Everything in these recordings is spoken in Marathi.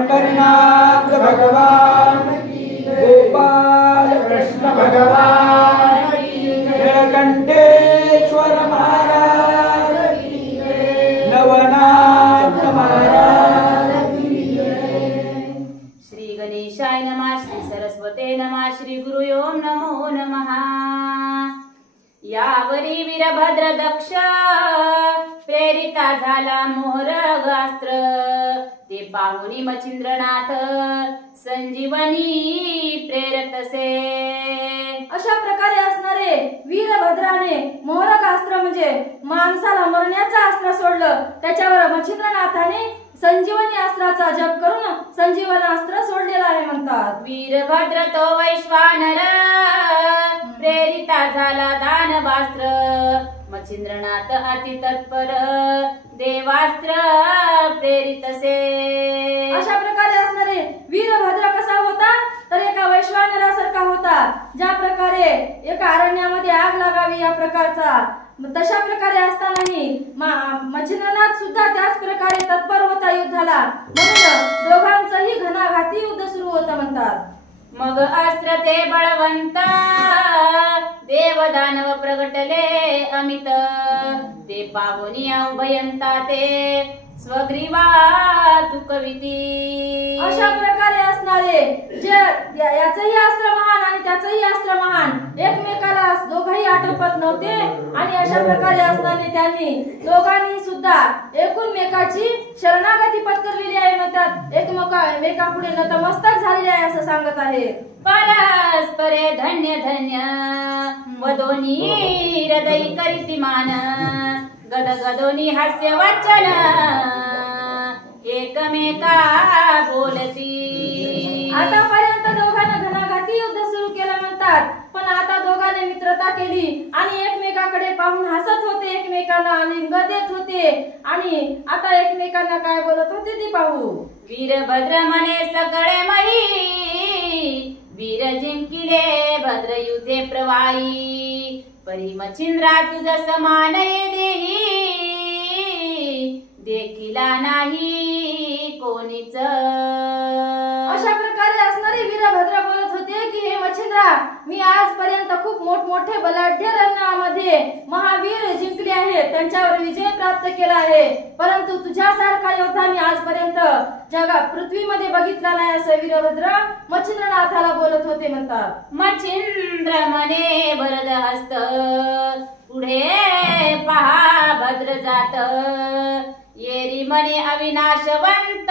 पंढरीनाथ भगवान गोपाल कृष्ण भगवान नीलकंठेश्वर महाराज नवनाथ महाराज। श्री गणेशाय नमः, श्री सरस्वते नमः, श्री गुरुयो नमो नमः। यावरी वीरभद्र दक्ष प्रेरिता झाला मोहरगास्त्र, ते पाहुनी मच्छिंद्रनाथ संजीवनी प्रेरतसे। अशा प्रकारे असणारे वीरभद्राने मोहरगास्त्र म्हणजे माणसाला मरण्याचं अस्त्र सोडलं, त्याच्यावर मच्छिंद्रनाथाने संजीवनी अस्त्राचा जप करून संजीवन अस्त्र सोडलेला आहे म्हणतात। वीरभद्र तो वैश्वानर प्रेरिता झाला दानवास्त्र, मच्छिंद्रनाथ अति तत्पर देवास्त्र प्रेरितसे। अशा प्रकारे असणारे वीरभद्र कसा होता तर एका वैश्वानरासारखा होता, ज्या प्रकारे एका अरण्यामध्ये आग लागावी या प्रकारचा, तशा प्रकारे असतानाही मच्छिंद्रनाथ सुद्धा त्याच प्रकारे तत्पर होता युद्धाला, म्हणून दोघांचंही घणाघाती युद्ध सुरू होतं म्हणतात। मग अस्त्र ते बळवंत देव दानव प्रगटले अमित, ते पाहुनी उभयंता ते स्वग्रीवा दुःखविती। अशा प्रकारे असणारे जे याचंही अस्त्र महान आणि त्याचंही अस्त्र महान, एकमेकाला दोघंही आटोपत नव्हते आणि अशा प्रकारे असताना त्यांनी दोघांनी सुद्धा एकमेकाची शरणागती पत्करलेली आहे म्हणतात, एकमेकापुढे नतमस्तक झालेले आहे असं सांगत आहे। परस्परे धन्य धन्य वदोनी हृदय करीती मान, गदगदोनी हास्य वचन एकमेका बोलती। आतापर्यंत दोघांना घणाघाती युद्ध सुरू केलं म्हणतात, पण आता दोघांनी मित्रता केली आणि एकमेकाकडे पाहून हसत होते, एकमेकांना लिंग देत होते आणि आता एकमेकांना काय बोलत होते ते पाहू। वीरभद्र म्हणे सगळे मही, वीर जिंकिले भद्र युद्धे प्रवाही, परी मच्छिंद्रा तुझ समान देही, देखिला नाही कोणीच। अशा प्रकारे असणारे वीरभद्र बोलत होते की हे मच्छिंद्रा, मी आजपर्यंत खूप मोठमोठे बलाढ्य रणामध्ये महावीर जिंकले आहेत, त्यांच्यावर विजय प्राप्त केला आहे, परंतु तुझ्यासारखा योद्धा मी आजपर्यंत पृथ्वीमध्ये बघितला नाही असं वीरभद्र मच्छिंद्रनाथाला बोलत होते म्हणतात। मच्छिंद्र म्हणे भरद हस्त, पुढे पहा भद्र जात, येरी म्हणे अविनाशवंत,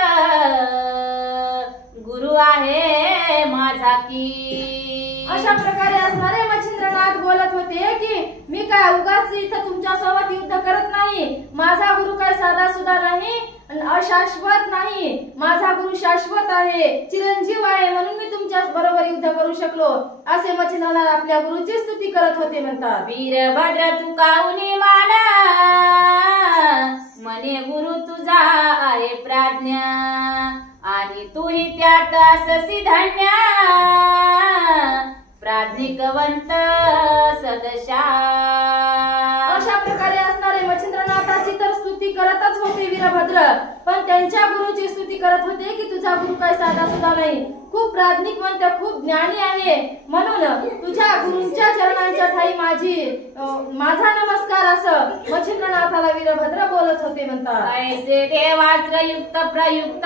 गुरु आहे माझा की। अशा प्रकारे असणारे मच्छिंद्रनाथ बोलत होते की मी काय उगाच इथं तुमच्या सोबत युद्ध करत नाही, माझा गुरु काय साधा सुद्धा नाही, अशाश्वत नाही, माझा गुरु शाश्वत आहे, चिरंजीव आहे, म्हणून मी तुमच्या बरोबर युद्ध करू शकलो असे मच्छिंद्रनाथ आपल्या गुरुची स्तुती करत होते म्हणतात। वीरभद्र तू काहुनी माना, म्हणे गुरु तुझा आहे प्राज्ञा, आणि तूही त्यात अससी धन्य, प्राज्ञिकवंत सदशा। अशा प्रकारे असणारे मच्छिंद्रनाथाची तर स्तुती करतच होते वीरभद्र, पण त्यांच्या गुरुची स्तुती करत होते की तुझा गुरु काय साधा सुद्धा नाही, खूप प्राज्ञिकवंत, खूप ज्ञानी आहे, म्हणून तुझ्या गुरूंच्या चरणांच्या ठाई माझा नमस्कार असं मच्छिंद्रनाथाला वीरभद्र बोलत होते म्हणतात। ऐसे देवास्त्र युक्त प्रयुक्त,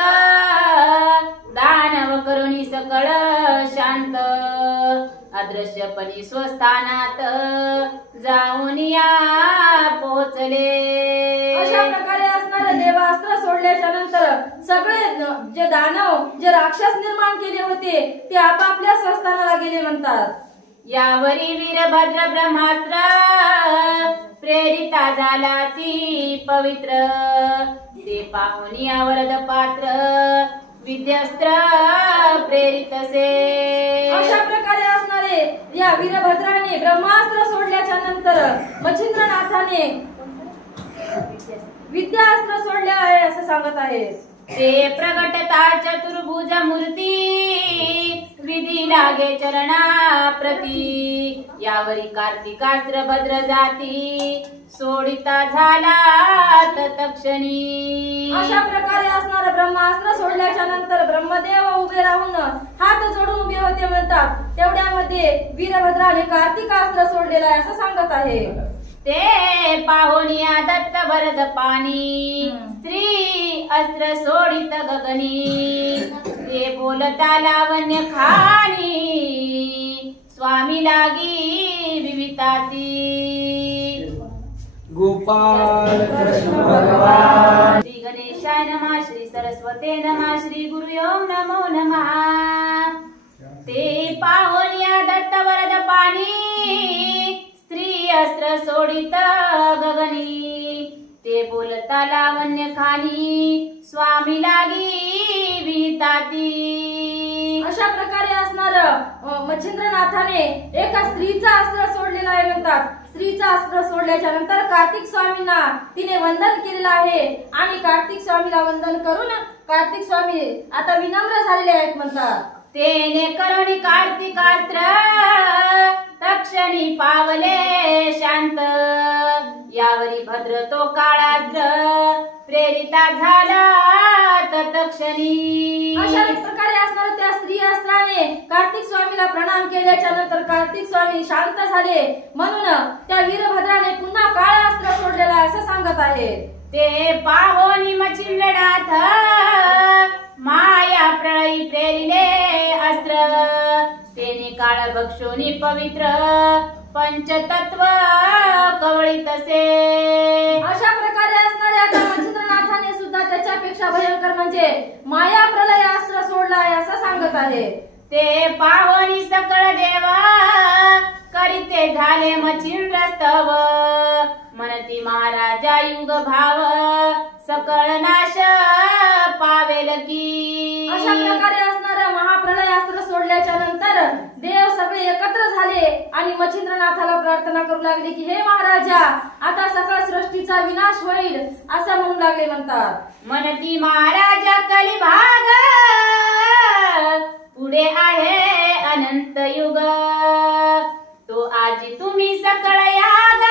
दानव करुणी सकळ शांत, अदृश्यपणी स्वस्थानात जाऊन या पोहोचले। अशा प्रकारे असणारे देवास्त्र सोडल्याच्या नंतर सगळे जे दानव जे राक्षस निर्माण केले होते ते आपापल्या स्वस्थानाला गेले म्हणतात। यावरी वीरभद्र ब्रह्मास्त्र प्रेरिता झाला ती पवित्र, ते पाहुनी वरद पात्र विद्यास्त्र प्रेरितसे। अशा प्रकारे असणारे या वीरभद्राने ब्रह्मास्त्र सोडल्याच्या नंतर मच्छिंद्रनाथाने विद्यास्त्र सोडले आहे असं सांगत आहे। ते प्रगटता चतुर्भुज मूर्ती, विधी लागे चरणाप्रती यावरी कार्तिकास्त्र भद्र जाती सोडिता झाला तत्क्षणी. अशा प्रकारे असणारं ब्रह्मास्त्र सोडल्याच्या नंतर ब्रह्मदेव उभे राहून हात जोडून उभे होते म्हणतात. तेवढ्यामध्ये वीरभद्राने कार्तिकास्त्र सोडलेलं आहे असं सांगत आहे. ते पाहुनिया दत्त भरत पाणी स्त्री अस्त्र सोडित गगनी ते बोलता लावण्य खाणी स्वामी लागी विविताती. गोपाल कृष्ण भगवान. श्री गणेशाय नमः, श्री सरस्वते नमः, श्री गुरुयो नमो नमः. ते पाहुनिया दत्त वरद पाणी स्त्री अस्त्र सोडित गगनी ते बोलता लावण्य खाणी स्वामी लागी विताती. अशा प्रकारे असणार मच्छिंद्रनाथाने एका स्त्रीचा अस्त्र सोडलेला आहे म्हणतात. स्त्रीचा अस्त्र सोडल्याच्या नंतर कार्तिक स्वामींना तिने वंदन केलेलं आहे आणि कार्तिक स्वामीला वंदन करून कार्तिक स्वामी आता विनम्र झालेले आहेत म्हणतात. तेने करुणी कार्तिकास्त्र तक्षणी पावले शांत यावरी भद्र तो काळास्त्र प्रेरिता झाला तत्क्षणी. अशा प्रकारे असणार त्या स्त्री अस्त्राने कार्तिक स्वामीला प्रणाम केल्याच्या नंतर कार्तिक स्वामी शांत झाले म्हणून त्या वीरभद्राने पुन्हा काळा अस्त्र सोडलेला असं सांगत आहे. ते पाहोनी मच्छिंद्रनाथ माया प्रळयी प्रेरिले अस्त्र तेने काळ भक्षोनी पवित्र पंचतत्व कवळीतसे. अशा प्रकारे असणाऱ्या आता मच्छिंद्रनाथाने सुद्धा त्याच्यापेक्षा भयंकर म्हणजे माया प्रलय अस्त्र सोडला आहे असं सांगत आहे. ते पाहोनी सकळ देवा करीते झाले मच्छिंद्र स्तव म्हणती महाराजा युग भाव सकळ नाश पावेल की. अशा प्रकारे असणारं महाप्रलय अस्त्र सोडल्याच्या नंतर देव सगळे एकत्र झाले आणि मच्छिंद्रनाथाला प्रार्थना करू लागले की हे महाराजा आता सकळ सृष्टीचा विनाश होईल असं म्हणू लागले म्हणतात. म्हणती महाराजा कलिभाग पुढे आहे अनंत युग तो आजी तुम्ही सकळ याग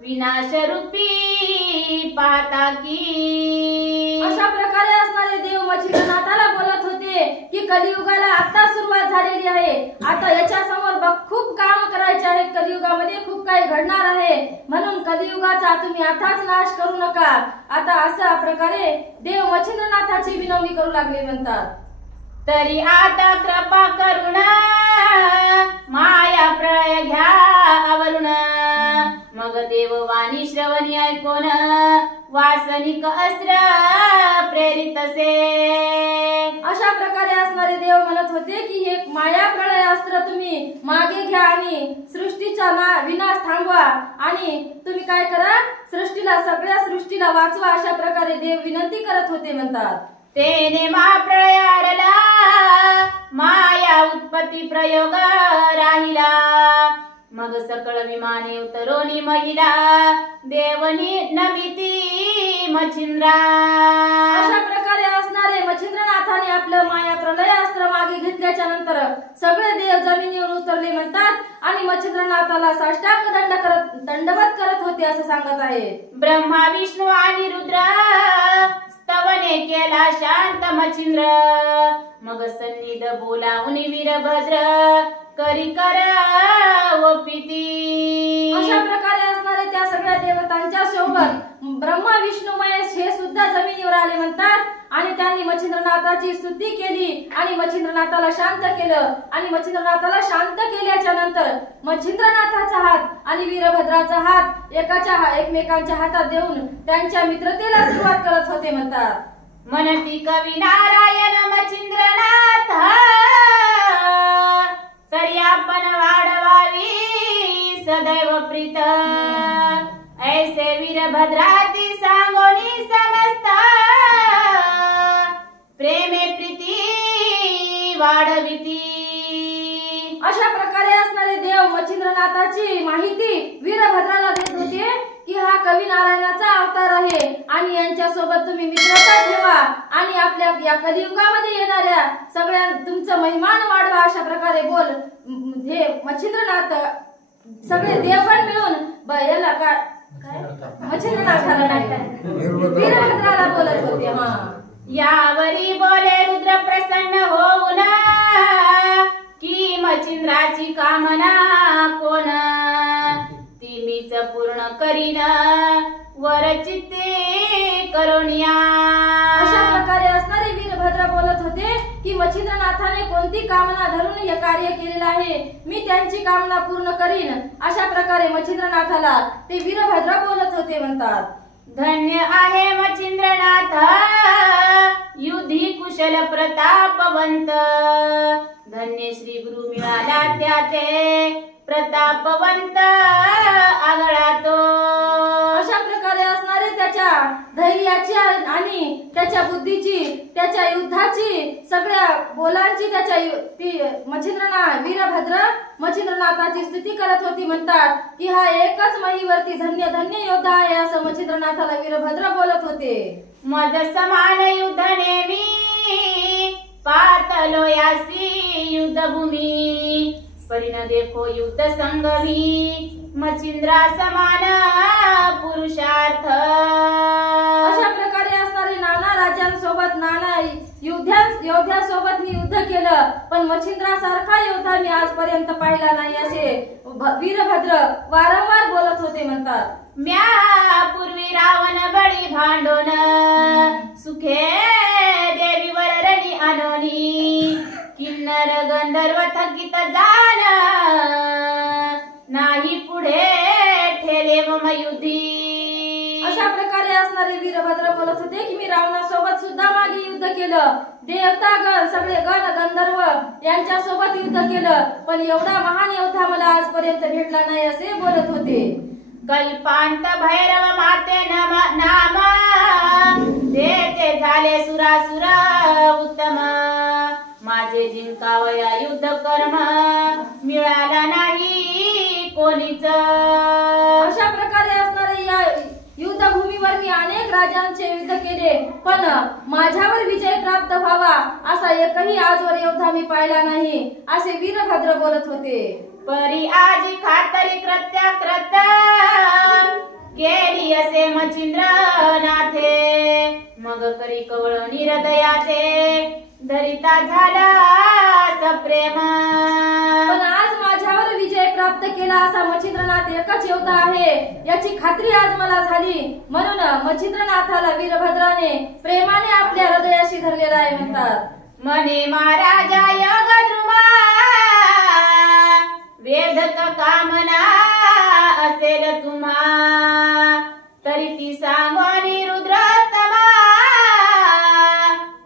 विनाश रूपी पाहता की. अशा प्रकारे असणारे देव मच्छिंद्रनाथाला बोलत होते की कलियुगाला आता सुरुवात झालेली आहे. आता याच्या समोर खूप काम करायचे आहे. कलियुगामध्ये खूप काही घडणार आहे म्हणून कलियुगाचा तुम्ही आताच नाश करू नका. आता अशा प्रकारे देव मच्छिंद्रनाथाची विनवणी करू लागले म्हणतात. तरी आता कृपा करुण माया प्रळय घ्या आवरुण मग देववाणी श्रवणी ऐकोन वासनिक अस्त्र प्रेरितसे. अशा प्रकारे असणारे देव म्हणत होते की हे माया प्रळय अस्त्र तुम्ही मागे घ्या आणि सृष्टीचा विनाश थांबवा आणि तुम्ही काय करा सृष्टीला सगळ्या सृष्टीला वाचवा अशा प्रकारे देव विनंती करत होते म्हणतात. तेने महाप्रळय आरला माया उत्पत्ती प्रयोग राहिला मग सकळ विमाने उतरोनी महिला देवनी नमिती मच्छिंद्रा. अशा प्रकारे असणारे मच्छिंद्रनाथाने आपलं माया प्रलय अस्त्र मागे घेतल्याच्या नंतर सगळे देव जमिनीवर उतरले म्हणतात आणि मच्छिंद्रनाथाला साष्टांग दंडवत करत होते असं सांगत आहे. ब्रह्मा विष्णू आणि रुद्र स्तवने केला शांत मच्छिंद्र मग सन्निध बोलावून वीरभद्र करी कर ओपिती. अशा प्रकारे असणारे त्या सगळ्या देवतांच्या सोबत ब्रह्मा विष्णू महेश हे सुद्धा जमिनीवर आले म्हणतात आणि त्यांनी मच्छिंद्रनाथाची स्तुती केली आणि मच्छिंद्रनाथाला शांत केलं आणि मच्छिंद्रनाथाला शांत केल्याच्या नंतर मच्छिंद्रनाथाचा हात आणि वीरभद्राचा हात एकमेकांच्या हातात देऊन त्यांच्या मित्रतेला सुरुवात करत होते म्हणतात. म्हणती कवी नारायण मच्छिंद्रनाथ तरी आपण वाढवावी सदैव प्रीत ऐसे वीरभद्राती सांगोनी समस्त प्रेमे प्रीती वाढविती. अशा प्रकारे असणारे देव मच्छिंद्रनाथाची माहिती वीरभद्राला देत होते की हा कवी नारायणाचा अवतार आहे आणि यांच्या सोबत तुम्ही मित्रता ठेवा आणि आपल्या या कलियुगामध्ये येणाऱ्या सगळ्या तुमचं महिमान वाढवा अशा प्रकारे बोल हे मच्छिंद्रनाथ सगळे देवगण मिळून याला काय मच्छिंद्रनाथाला नाही वीरभद्राला बोलत होते. यावरी बोले रुद्र प्रसन्न होऊन की मच्छिंद्राची कामना कोण ती मीच पूर्ण करीन वरचित्ते करुणिया. अशा प्रकारे असणारे वीरभद्र बोलत होते की मच्छिंद्रनाथाने कोणती कामना धरून हे कार्य केलेलं आहे मी त्यांची कामना पूर्ण करीन अशा प्रकारे मच्छिंद्रनाथाला ते वीरभद्र बोलत होते म्हणतात. धन्य आहे मच्छिंद्रनाथ युधी कुशल प्रतापवंत धन्य श्री गुरु मिळाला त्या ते प्रतापवंत आगळा तो. अशा प्रकारे असणारे त्याच्या धैर्याची आणि त्याच्या बुद्धीची त्याच्या युद्धाची सगळ्या बोलांची त्याच्या वीरभद्र मच्छिंद्रनाथाची स्तुती करत होती. म्हणतात की हा एकच महीवरती धन्य धन्य योद्धा आहे असं मच्छिंद्रनाथाला वीरभद्र बोलत होते. मज समान युद्ध नेमी पातलो यासी युद्धभूमी परिण देखो युद्ध संगमी मच्छिंद्रा समान पुरुषार्थ. अशा प्रकारे असणारे नाना राजांसोबत नाना योद्ध्यासोबत मी युद्ध केलं पण मच्छिंद्रासारखा योद्धा मी आजपर्यंत पाहिला नाही असे वीरभद्र वारंवार बोलत होते. म्हणतात म्या पूर्वी रावण बळी भांडोन सुखे देवीवर रणी आणोनी किन्नर गंधर्व थकीत जाण नाही पुढे ठेले मम युधी. अशा प्रकारे असणारे वीरभद्र बोलत होते की मी रावणासोबत सुद्धा मागे युद्ध केलं देवतागण सगळे गण गंधर्व यांच्या सोबत युद्ध केलं पण एवढा महान योद्धा मला आजपर्यंत भेटला नाही असे बोलत होते. कल्पांत भैरव माते नाम देते झाले सुरासुर उत्तम माझे जिंकावया युद्ध कर्म मिळाला नाही कोणीच. अशा प्रकारे असणारे या युद्धभूमीवर मी अनेक राजांचे युद्ध केले पण माझ्यावर विजय प्राप्त व्हावा असा एकही आजवर योद्धा मी पाहिला नाही असे वीरभद्र बोलत होते. परी आजी खातरी कृत्य कृत केली असे मच्छिंद्रनाथे मग करी कवळ निरदयाचे धरिता झाला सप्रेम. पण आज माझ्यावर विजय प्राप्त केला असा मच्छिंद्रनाथ एकच योद्धा आहे याची खात्री आज मला झाली म्हणून मच्छिंद्रनाथाला वीरभद्राने प्रेमाने आपल्या हृदयाशी धरलेला आहे. म्हणतात मने महाराजा योगद्रुमा वेदक कामना असेल तुम्हा तरी ती सांगवानी रुद्रोत्तमा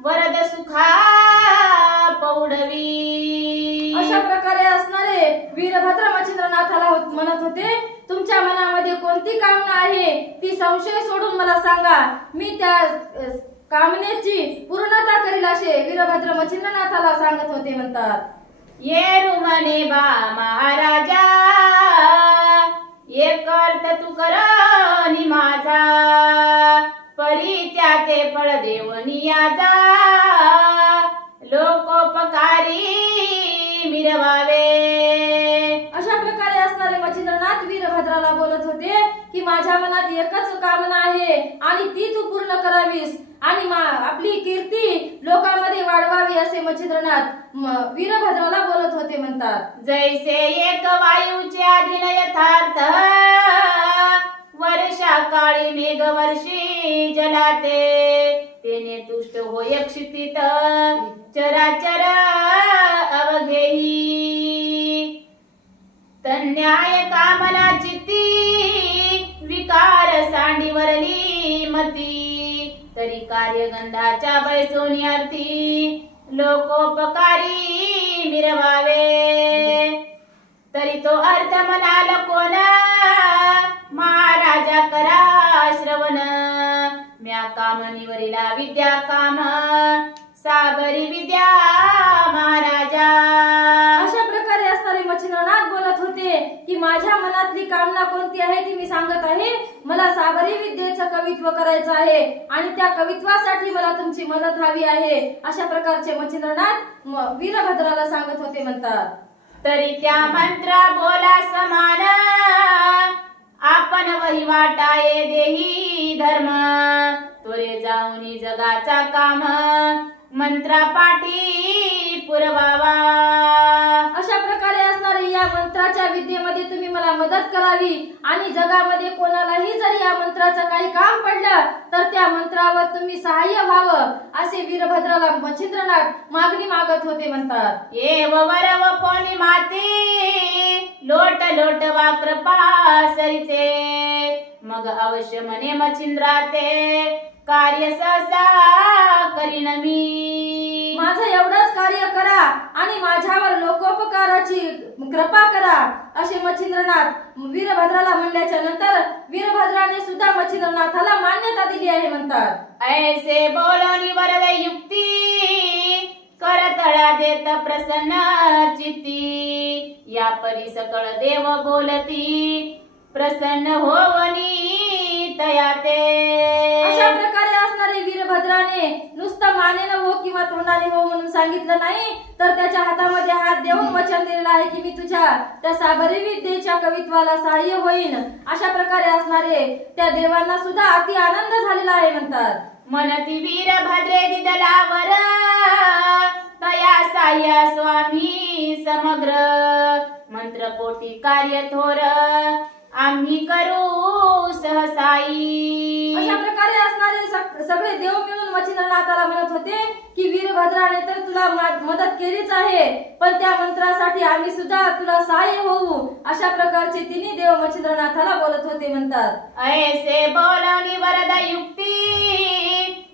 वरद सुखा पौडवी. अशा प्रकारे असणारे वीरभद्र मच्छिंद्रनाथाला म्हणत होते तुमच्या मनामध्ये कोणती कामना आहे ती संशय सोडून मला सांगा मी त्या कामनेची पूर्णता करील असे वीरभद्र मच्छिंद्रनाथाला सांगत होते. म्हणतात ये रुमने बा महाराजा एक अर्थ तू करनी माझा परी त्या ते फळ देवनियाचा लोकोपकारी मिरवावे. अशा प्रकारे असणारे मच्छिंद्रनाथ वीरभद्राला बोलत होते की माझ्या मनात एकच कामना आहे आणि ती तू पूर्ण करावीस आणि आपली कीर्ती लोकांमध्ये वाढवावी असे मच्छिंद्रनाथ वीरभद्राला बोलत होते. म्हणतात जैसे एक वायूचे अधीन यथार्थ वर्षा काळी मेघ वर्षी जलाते तेने तुष्ट होय क्षितित चराचर अवघेही तन्याय कामना चित्ती विकार सांडीवरली मती तरी कार्यगंधाच्या बैसोनी अर्थी लोकोपकारी मिरवावे. तरी तो अर्थ म्हणाल कोण महाराजा करा श्रवण म्या कामनीवरीला विद्या काम साबरी विद्या महाराजा. अशा प्रकारे असणारे मच्छिंद्रनाथ बोलत होते की माझ्या मनातली कामना कोणती आहे ती मी सांगत आहे. मला साबरी विद्येचं कवित्व करायचं आहे आणि त्या कवित्वासाठी मला तुमची मदत हवी आहे. अशा प्रकारचे मच्छिंद्रनाथ वीरभद्राला सांगत होते म्हणतात. तरी त्या मंत्रा बोला समान आपण वहिवाटाये देही धर्म तोरे जाऊनी जगाचा काम मंत्रा पाठी पुरवावा. अशा प्रकारे असणारे या मंत्राच्या विद्येमध्ये तुम्ही मला मदत करावी आणि जगामध्ये कोणालाही जर या मंत्राचं काही काम पडलं तर त्या मंत्रावर तुम्ही सहाय्य व्हावं असे वीरभद्राला मच्छिंद्रनाथ मागणी मागत होते म्हणतात. ये वरव कोणी माती लोट लोट वा कृपा सरिते मग अवश्य मने मच्छिंद्रा ते कार्य सहसा करीन मी. माझं एवढंच कार्य करा आणि माझ्यावर लोकोपकाराची कृपा करा असे मच्छिंद्रनाथ वीरभद्राला म्हणल्याच्या नंतर वीरभद्राने सुद्धा मच्छिंद्रनाथाला मान्यता दिली आहे म्हणतात. ऐसे बोलणी वरद युक्ती करतळा देत प्रसन्न चित्ती या परी सकळ देव बोलती प्रसन्न होवनी तया ते. अशा प्रकारे असणारे वीरभद्राने नुसतं मानेनं हो किंवा तोंडाने हो म्हणून सांगितलं नाही तर त्याच्या हातामध्ये हात देऊन वचन दिलेलं आहे की मी तुझ्या त्या साबरी विद्येच्या कवित्वाला सहाय्य होईन. अशा प्रकारे असणारे त्या देवांना सुद्धा अति आनंद झालेला आहे म्हणतात. मनती वीरभद्रे दिदलावर तया साह्य स्वामी समग्र मंत्रपोटी कार्य थोर आम्ही करू सहसाई. अशा प्रकारे असणारे सगळे देव मिळून मच्छिंद्रनाथाला म्हणत होते की वीरभद्राने तर तुला मदत केलीच आहे पण त्या मंत्रासाठी आम्ही सुद्धा तुला सहाय्य होऊ. अशा प्रकारचे तिन्ही देव मच्छिंद्रनाथाला बोलत होते म्हणतात. ऐसे बोलवली वरद युक्ती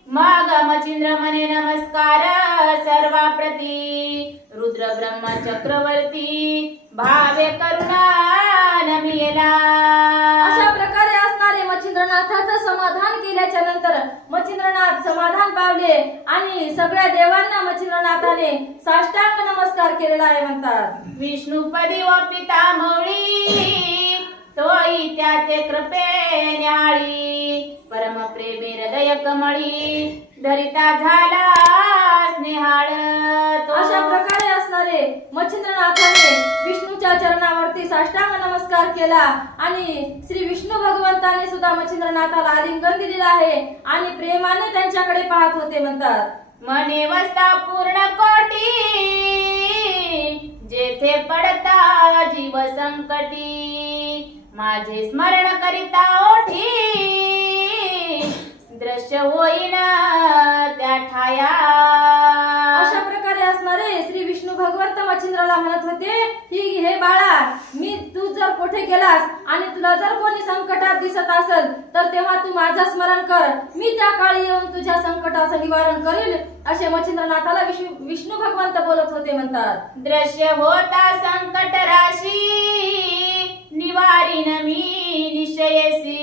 मग मच्छिंद्र मने नमस्कार सर्वा प्रती रुद्र ब्रह्मा चक्रवर्ती भावे करुणा नमिला. अशा प्रकारे असणारे मच्छिंद्रनाथाचं समाधान केल्याच्या नंतर मच्छिंद्रनाथ समाधान पावले आणि सगळ्या देवांना मच्छिंद्रनाथाने साष्टांग नमस्कार केलेला आहे म्हणतात. विष्णुपदी व पिता मौळी तोई त्याचे कृपे न्याळी परम प्रेमे हृदय कमळी धरिता झाला स्नेहाळ. अशा प्रकारे असणारे मच्छिंद्रनाथाने विष्णूच्या चरणावरती साष्टांग नमस्कार केला आणि श्री विष्णू भगवंताने सुद्धा मच्छिंद्रनाथाला आलिंगन दिलेलं आहे आणि प्रेमाने त्यांच्याकडे पाहत होते म्हणतात. मने वस्ता पूर्ण कोटी जेथे पडता जीव संकटी माझे स्मरण करिता ओठी दृश्य होईन त्या ठाया. अशा प्रकारे असणारे श्री विष्णू भगवंत मच्छिंद्राला म्हणत होते की हे बाळा मी तू जर कुठे गेलास आणि तुला जर कोणी संकटात दिसत असेल तर तेव्हा तू माझं स्मरण कर मी त्या काळी येऊन तुझ्या संकटाचं निवारण करील असे मच्छिंद्रनाथाला विष्णू भगवंत बोलत होते म्हणतात. दृश्य होता संकट राशी निवारीन मी निश्चयसी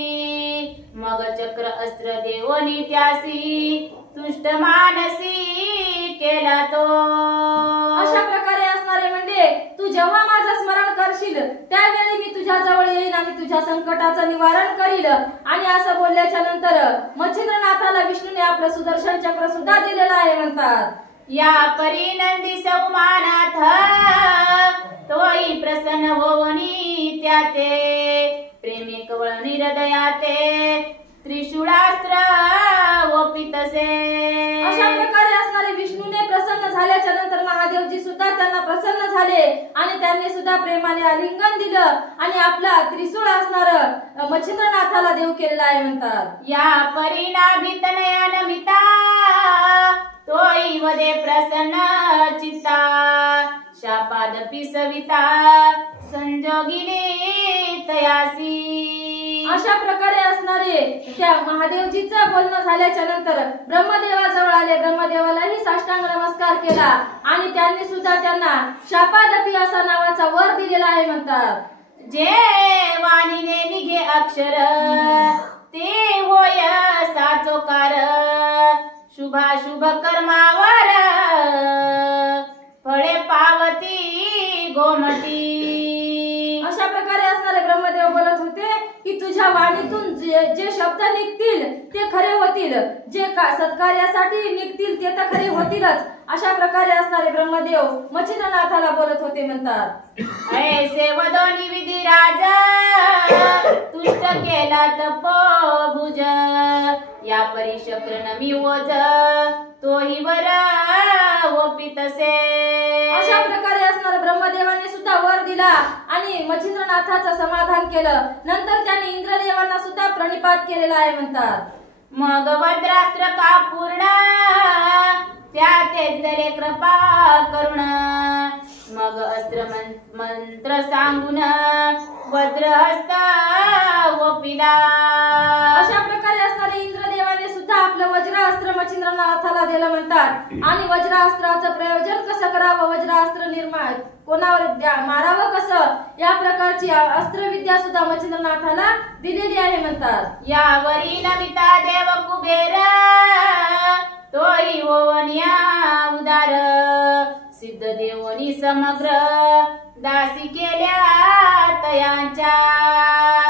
मग चक्र अस्त्र देवोनी त्यासी तुष्ट मानसी केला तो. अशा प्रकारे असणारे म्हणजे तू जेव्हा माझं स्मरण करशील त्यावेळी मी तुझ्या जवळ येईन आणि तुझ्या संकटाचं निवारण करील. आणि असं बोलल्याच्या नंतर मच्छिंद्रनाथाला विष्णूने आपलं सुदर्शन चक्र सुद्धा दिलेलं आहे म्हणतात. या परी नंदी सौमानाथ तोई प्रसन्न होवनी त्याते प्रेमी कवळ हृदयाते त्रिशूळास्त्र ओपितसे. अशा प्रकारे असणारे विष्णूने प्रसन्न झाल्याच्या नंतर महादेवजी सुद्धा त्यांना प्रसन्न झाले आणि त्यांनी सुद्धा प्रेमाने आलिंगन दिलं आणि आपला त्रिशूळ असणार मच्छिंद्रनाथाला देव केलेला आहे म्हणतात. या परिणाभित नयन मिता तोई वदे प्रसन्न चित्ता शापादपि सविता संजोगिनी तयासी. अशा प्रकारे असणारे त्या महादेवजीचं बोलणं झाल्याच्या नंतर ब्रह्मदेवाजवळ आले. ब्रह्मदेवालाही साष्टांग नमस्कार केला आणि त्यांनी सुद्धा त्यांना शापादपी असा नावाचा वर दिलेला आहे म्हणतात. जे वाणीने निघे अक्षर ते होय साचोकार शुभाशुभ कर्मावर फळे पावती गोमटी. अशा प्रकारे असणारे ब्रह्मदेव बोलत तुझ्या वाणीतून जे शब्द निघतील ते खरे होतील, जे सत्कार्यासाठी निघतील ते तर खरे होतीलच. अशा प्रकारे असणारे ब्रह्मदेव मच्छिंद्रनाथाला बोलत होते म्हणतात. ऐसे वदोनी विधी राजा तुष्ट केला तपोभुज या परिशक्र नमी ओज तोही वर ओपितसे. अशा प्रकारे असणाऱ्या ब्रह्मदेवाने सुद्धा वर दिला आणि मच्छिंद्रनाथाचं समाधान केलं. नंतर त्याने इंद्रदेवांना सुद्धा प्रणिपात केलेला आहे म्हणतात. मग वज्रास्त्र का पूर्ण त्या तेजले कृपा करुण मग अस्त्र मंत्र सांगून वज्रहस्त ओपिला. अशा प्रकारे असणारे इंद्रदेवाने सुद्धा आपलं वज्रास्त्र मच्छिंद्रनाथाला दिलं म्हणतात. आणि वज्रास्त्राचं प्रयोजन कसं करावं, वज्रास्त्र निर्माण कोणावर मारावं कसं, या प्रकारची अस्त्रविद्या सुद्धा मच्छिंद्रनाथाला दिलेली आहे म्हणतात. यावरी नमिता देव कुबेर तोही ओवनिया उदार सिद्ध देवोनी समग्र दासी केल्या तयांच्या.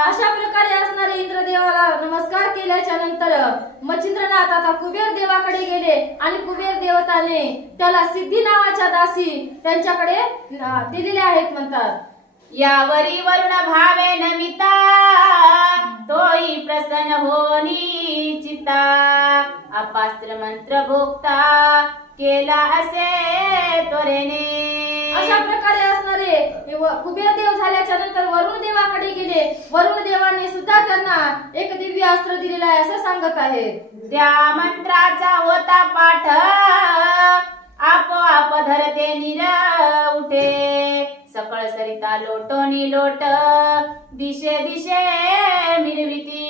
अशा प्रकारे असणारे इंद्रदेवाला नमस्कार केल्याच्या नंतर मच्छिंद्रनाथ आता कुबेर देवाकडे गेले आणि कुबेर देवताने त्याला सिद्धी नावाच्या दासी त्यांच्याकडे दिलेल्या आहेत म्हणतात. यावरी वरुण भावे नमिता तोही प्रसन्न होनी चिता अपास्त्र मंत्र भोगता केला असे त्वरेने. अशा प्रकारे असणारे कुबेर देव झाल्याच्या नंतर वरुण देवाकडे गेले. वरुण देवाने सुद्धा त्यांना एक दिव्य अस्त्र दिलेला आहे असं सांगत आहेत. त्या मंत्राचा होता पाठ आपोआप धरते निर उठे सकळ सरिता लोटोनी लोट दिशे दिशे मिरविती.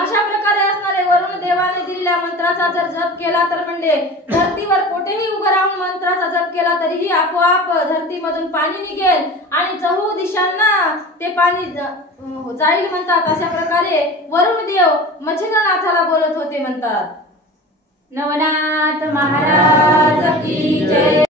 अशा प्रकारे असणारे वरुण देवाने दिलेल्या मंत्राचा जर जप केला तर म्हणजे धरतीवर कोठेही उभं राहून मंत्राचा जप केला तरीही आपोआप धरतीमधून पाणी निघेल आणि चहू दिशांना ते पाणी जाईल म्हणतात. अशा प्रकारे वरुण देव मच्छिंद्रनाथाला बोलत होते म्हणतात. नवनाथ महाराज